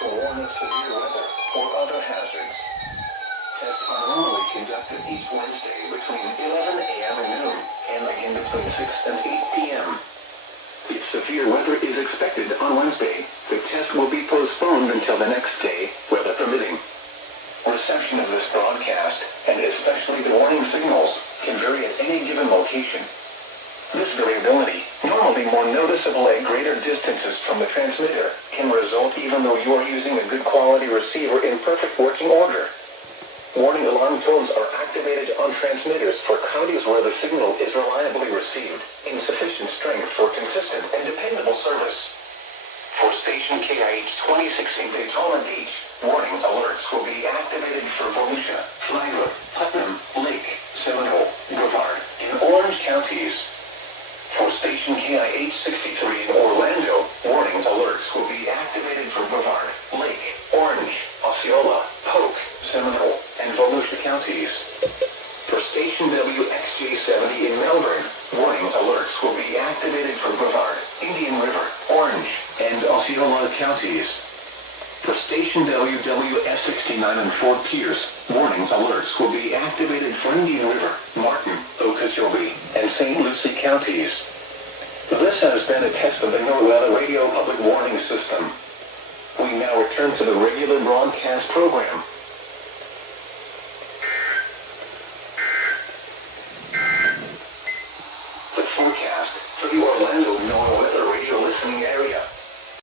also warn of severe weather or other hazards. Tests are normally conducted each Wednesday between 11 a.m. and noon, and again between 6 and 8 p.m. If severe weather is expected on Wednesday, the test will be postponed until the next day, weather permitting. Reception of this broadcast, and especially the warning signals, can vary at any given location. This variability, normally more noticeable at greater distances from the transmitter, can result even though you are using a good quality receiver in perfect working order. Warning alarm tones are activated on transmitters for counties where the signal is reliably received, in sufficient strength for consistent and dependable service. For station KIH63 in Daytona Beach, warning alerts will be activated for Volusia, Flagler, Putnam, Lake, Seminole, Brevard, and Orange counties. For station KIH63 in Orlando, warning alerts will be activated for Brevard, Lake, Orange, Osceola, Polk, Seminole, and Volusia counties. For station WXJ70 in Melbourne, warning alerts will be activated for Brevard, Indian River, Orange, and Osceola counties. For station WWS69 in Fort Pierce, warning alerts will be activated for Indian River, Martin, Okeechobee, and St. Lucie counties. This has been a test of the NOAA Radio Public Warning System. We now return to the regular broadcast program. The forecast for the Orlando NOAA Weather Radio listening area.